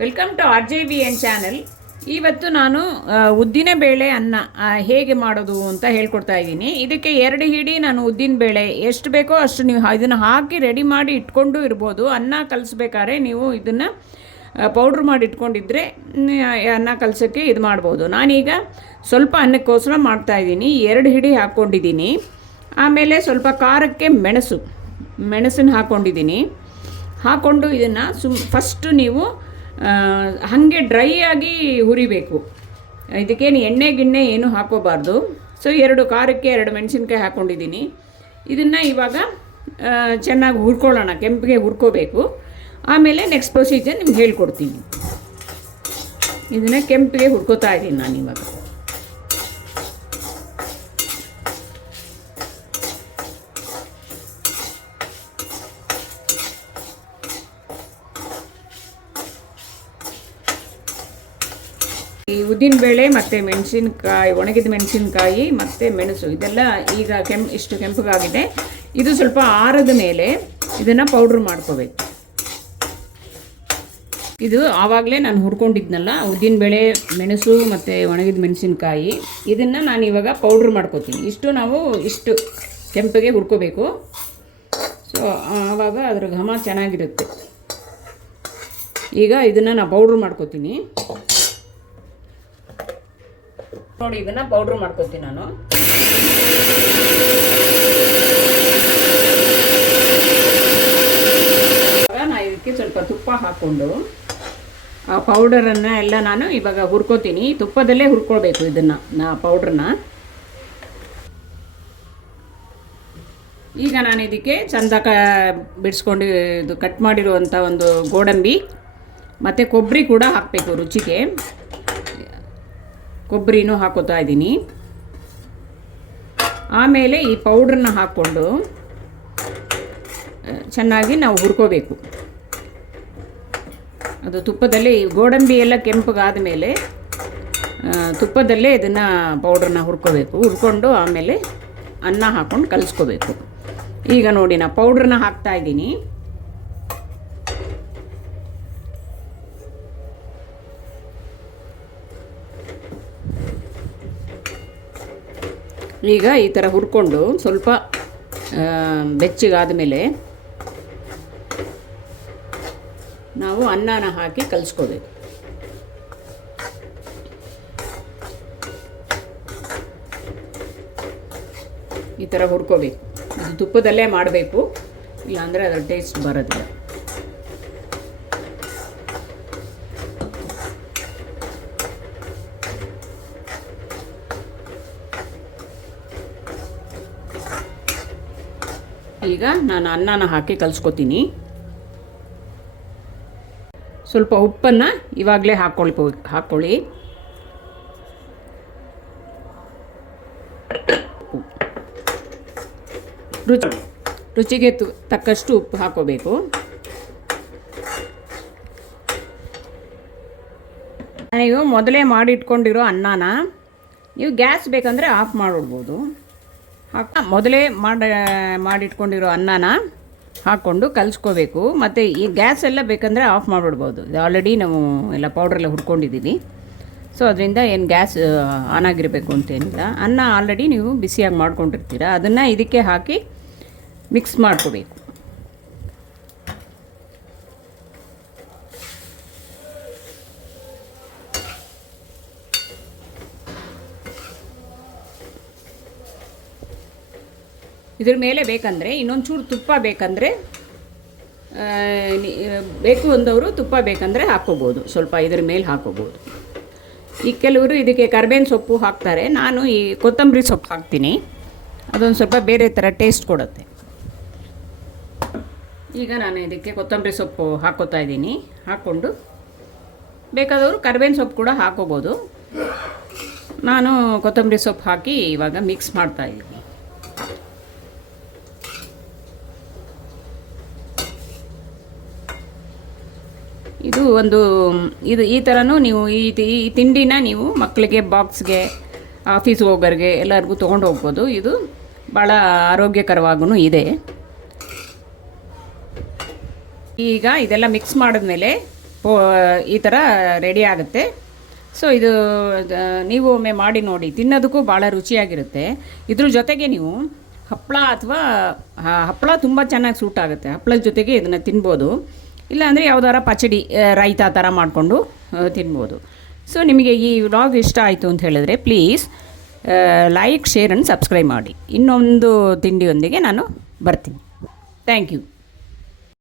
Welcome to RJVN channel. ಇವತ್ತು ನಾನು ಉದ್ದಿನ ಬೇಳೆ ಅನ್ನ ಹೇಗೆ ಮಾಡೋದು ಅಂತ ಹೇಳ್ಕೊಡ್ತಾ ಇದ್ದೀನಿ. ಇದಕ್ಕೆ 2 ಹಿಡಿ ನಾನು ಉದ್ದಿನ ಬೇಳೆ ಎಷ್ಟು ಬೇಕೋ ಅಷ್ಟು ನೀವು ಇದನ್ನು ಹಾಕಿ ರೆಡಿ ಮಾಡಿ ಇಟ್ಕೊಂಡು ಇರ್ಬೋದು. ಅನ್ನ ಕಲಿಸ್ಬೇಕಾದ್ರೆ ನೀವು ಇದನ್ನು ಪೌಡ್ರ್ ಮಾಡಿ ಇಟ್ಕೊಂಡಿದ್ರೆ ಅನ್ನ ಕಲಸೋಕ್ಕೆ ಇದು ಮಾಡ್ಬೋದು. ನಾನೀಗ ಸ್ವಲ್ಪ ಅನ್ನಕ್ಕೋಸ್ಕರ ಮಾಡ್ತಾಯಿದ್ದೀನಿ. 2 ಹಿಡಿ ಹಾಕ್ಕೊಂಡಿದ್ದೀನಿ. ಆಮೇಲೆ ಸ್ವಲ್ಪ ಖಾರಕ್ಕೆ ಮೆಣಸನ್ನು ಹಾಕ್ಕೊಂಡಿದ್ದೀನಿ. ಹಾಕ್ಕೊಂಡು ಇದನ್ನು ಫಸ್ಟು ನೀವು ಹಾಗೆ ಡ್ರೈ ಆಗಿ ಹುರಿಬೇಕು. ಇದಕ್ಕೇನು ಎಣ್ಣೆ ಗಿಣ್ಣೆ ಏನೂ ಹಾಕೋಬಾರ್ದು. ಸೊ 2 ಖಾರಕ್ಕೆ 2 ಮೆಣಸಿನ್ಕಾಯಿ ಹಾಕ್ಕೊಂಡಿದ್ದೀನಿ. ಇದನ್ನು ಇವಾಗ ಚೆನ್ನಾಗಿ ಹುರ್ಕೊಳ್ಳೋಣ, ಕೆಂಪಿಗೆ ಹುರ್ಕೋಬೇಕು. ಆಮೇಲೆ ನೆಕ್ಸ್ಟ್ ಪ್ರೊಸೀಜರ್ ನಿಮ್ಗೆ ಹೇಳ್ಕೊಡ್ತೀನಿ. ಇದನ್ನು ಕೆಂಪಿಗೆ ಹುರ್ಕೋತಾ ಇದ್ದೀನಿ ನಾನು ಇವಾಗ. ಈ ಉದ್ದಿನಬೇಳೆ ಮತ್ತು ಮೆಣಸಿನ್ಕಾಯಿ, ಒಣಗಿದ ಮೆಣಸಿನ್ಕಾಯಿ ಮತ್ತು ಮೆಣಸು ಇದೆಲ್ಲ ಈಗ ಇಷ್ಟು ಕೆಂಪಗಾಗಿದೆ. ಇದು ಸ್ವಲ್ಪ ಆರದ ಮೇಲೆ ಇದನ್ನು ಪೌಡ್ರ್ ಮಾಡ್ಕೋಬೇಕು. ಇದು ಆವಾಗಲೇ ನಾನು ಹುರ್ಕೊಂಡಿದ್ನಲ್ಲ ಉದ್ದಿನಬೇಳೆ, ಮೆಣಸು ಮತ್ತು ಒಣಗಿದ ಮೆಣಸಿನ್ಕಾಯಿ, ಇದನ್ನು ನಾನು ಇವಾಗ ಪೌಡ್ರ್ ಮಾಡ್ಕೋತೀನಿ. ಇಷ್ಟು ಕೆಂಪಿಗೆ ಹುರ್ಕೋಬೇಕು. ಸೊ ಆವಾಗ ಅದ್ರ ಘಮ ಚೆನ್ನಾಗಿರುತ್ತೆ. ಈಗ ಇದನ್ನು ನಾನು ಪೌಡ್ರ್ ಮಾಡ್ಕೋತೀನಿ. ನೋಡಿ, ಇದನ್ನು ಪೌಡ್ರ್ ಮಾಡ್ಕೋತೀನಿ ನಾನು. ಇದಕ್ಕೆ ಸ್ವಲ್ಪ ತುಪ್ಪ ಹಾಕ್ಕೊಂಡು ಆ ಪೌಡರನ್ನು ಎಲ್ಲ ನಾನು ಇವಾಗ ಹುರ್ಕೋತೀನಿ. ತುಪ್ಪದಲ್ಲೇ ಹುರ್ಕೊಳ್ಬೇಕು ಇದನ್ನು ಪೌಡ್ರನ್ನ. ಈಗ ನಾನು ಇದಕ್ಕೆ ಚಂದ ಬಿಡಿಸ್ಕೊಂಡು ಇದು ಕಟ್ ಮಾಡಿರುವಂಥ ಒಂದು ಗೋಡಂಬಿ ಮತ್ತು ಕೊಬ್ಬರಿ ಕೂಡ ಹಾಕಬೇಕು ರುಚಿಗೆ. ಕೊಬ್ಬರಿನೂ ಹಾಕೋತಾ ಇದ್ದೀನಿ. ಆಮೇಲೆ ಈ ಪೌಡ್ರನ್ನ ಹಾಕ್ಕೊಂಡು ಚೆನ್ನಾಗಿ ನಾವು ಹುರ್ಕೋಬೇಕು. ಅದು ತುಪ್ಪದಲ್ಲೇ ಗೋಡಂಬಿ ಎಲ್ಲ ಕೆಂಪಗಾದ ಮೇಲೆ ತುಪ್ಪದಲ್ಲೇ ಇದನ್ನು ಪೌಡ್ರನ್ನ ಹುರ್ಕೊಂಡು ಆಮೇಲೆ ಅನ್ನ ಹಾಕ್ಕೊಂಡು ಕಲಿಸ್ಕೋಬೇಕು. ಈಗ ನೋಡಿ, ನಾನು ಪೌಡ್ರನ್ನ ಹಾಕ್ತಾಯಿದ್ದೀನಿ. ಈಗ ಈ ಥರ ಹುರ್ಕೊಂಡು ಸ್ವಲ್ಪ ಬೆಚ್ಚಗಾದ ಮೇಲೆ ನಾವು ಅನ್ನನ ಹಾಕಿ ಕಲಿಸ್ಕೋಬೇಕು. ಈ ಥರ ಹುರ್ಕೋಬೇಕು. ಇದು ತುಪ್ಪದಲ್ಲೇ ಮಾಡಬೇಕು, ಇಲ್ಲಾಂದರೆ ಅದರ ಟೇಸ್ಟ್ ಬರೋದಿಲ್ಲ. ಈಗ ನಾನು ಅನ್ನನ ಹಾಕಿ ಕಲಿಸ್ಕೊತೀನಿ. ಸ್ವಲ್ಪ ಉಪ್ಪನ್ನು ಇವಾಗಲೇ ಹಾಕ್ಕೊಳ್ಳಿ. ರುಚಿಗೆ ತಕ್ಕಷ್ಟು ಉಪ್ಪು ಹಾಕೋಬೇಕು. ನೀವು ಮೊದಲೇ ಮಾಡಿಟ್ಕೊಂಡಿರೋ ಅನ್ನನ ನೀವು ಗ್ಯಾಸ್ ಬೇಕಂದರೆ ಆಫ್ ಮಾಡಿಡ್ಬೋದು. ಮೊದಲೇ ಮಾಡಿಟ್ಕೊಂಡಿರೋ ಅನ್ನನ ಹಾಕ್ಕೊಂಡು ಕಲಿಸ್ಕೋಬೇಕು. ಮತ್ತು ಈ ಗ್ಯಾಸ್ ಎಲ್ಲ ಬೇಕಂದರೆ ಆಫ್ ಮಾಡಿಬಿಡ್ಬೋದು. ಇದು ಆಲ್ರೆಡಿ ನಾವು ಎಲ್ಲ ಪೌಡ್ರೆಲ್ಲ ಹುರ್ಕೊಂಡಿದ್ದೀವಿ. ಸೊ ಅದರಿಂದ ಏನು ಗ್ಯಾಸ್ ಆನ್ ಆಗಿರಬೇಕು ಅಂತೇನಿಲ್ಲ. ಅನ್ನ ಆಲ್ರೆಡಿ ನೀವು ಬಿಸಿಯಾಗಿ ಮಾಡ್ಕೊಂಡಿರ್ತೀರ, ಅದನ್ನು ಇದಕ್ಕೆ ಹಾಕಿ ಮಿಕ್ಸ್ ಮಾಡ್ಕೋಬೇಕು. ಇದ್ರ ಮೇಲೆ ಬೇಕಂದರೆ ಇನ್ನೊಂಚೂರು ತುಪ್ಪ ಬೇಕಂದರೆ ಬೇಕು ಅಂದವರು ತುಪ್ಪ ಬೇಕಂದರೆ ಹಾಕ್ಕೋಬೋದು. ಸ್ವಲ್ಪ ಇದ್ರ ಮೇಲೆ ಹಾಕ್ಕೋಬೋದು. ಈ ಕೆಲವರು ಇದಕ್ಕೆ ಕರಿಬೇವಿನ ಸೊಪ್ಪು ಹಾಕ್ತಾರೆ. ನಾನು ಈ ಕೊತ್ತಂಬರಿ ಸೊಪ್ಪು ಹಾಕ್ತೀನಿ. ಅದೊಂದು ಸ್ವಲ್ಪ ಬೇರೆ ಥರ ಟೇಸ್ಟ್ ಕೊಡುತ್ತೆ. ಈಗ ನಾನು ಇದಕ್ಕೆ ಕೊತ್ತಂಬರಿ ಸೊಪ್ಪು ಹಾಕ್ಕೋತಾ ಇದ್ದೀನಿ. ಹಾಕ್ಕೊಂಡು ಬೇಕಾದವರು ಕರಿಬೇವಿನ ಸೊಪ್ಪು ಕೂಡ ಹಾಕ್ಕೋಬೋದು. ನಾನು ಕೊತ್ತಂಬರಿ ಸೊಪ್ಪು ಹಾಕಿ ಇವಾಗ ಮಿಕ್ಸ್ ಮಾಡ್ತಾಯಿದ್ದೀನಿ. ಇದು ಈ ಥರನೂ ನೀವು ಈ ತಿಂಡಿನ ನೀವು ಮಕ್ಕಳಿಗೆ, ಬಾಕ್ಸ್ಗೆ, ಆಫೀಸ್ಗೆ ಹೋಗೋರಿಗೆ ಎಲ್ಲರಿಗೂ ತೊಗೊಂಡು ಹೋಗ್ಬೋದು. ಇದು ಭಾಳ ಆರೋಗ್ಯಕರವಾಗೂ ಇದೆ. ಈಗ ಇದೆಲ್ಲ ಮಿಕ್ಸ್ ಮಾಡಿದ್ಮೇಲೆ ಪೋ ಈ ಥರ ರೆಡಿ ಆಗುತ್ತೆ. ಸೊ ಇದು ನೀವು ಒಮ್ಮೆ ಮಾಡಿ ನೋಡಿ, ತಿನ್ನೋದಕ್ಕೂ ಭಾಳ ರುಚಿಯಾಗಿರುತ್ತೆ. ಇದ್ರ ಜೊತೆಗೆ ನೀವು ಹಪ್ಪಳ ಅಥವಾ ಹಪ್ಪಳ ತುಂಬ ಚೆನ್ನಾಗಿ ಸೂಟ್ ಆಗುತ್ತೆ. ಹಪ್ಪಳದ ಜೊತೆಗೆ ಇದನ್ನು ತಿನ್ಬೋದು. ಇಲ್ಲಾಂದರೆ ಯಾವುದಾರ ಪಚಡಿ ರೈತ ಥರ ಮಾಡಿಕೊಂಡು ತಿನ್ಬೋದು. ಸೊ ನಿಮಗೆ ಈ ವ್ಲಾಗ್ ಇಷ್ಟ ಆಯಿತು ಅಂತ ಹೇಳಿದ್ರೆ please like, share and subscribe ಮಾಡಿ. ಇನ್ನೊಂದು ತಿಂಡಿಯೊಂದಿಗೆ ನಾನು ಬರ್ತೀನಿ. Thank you.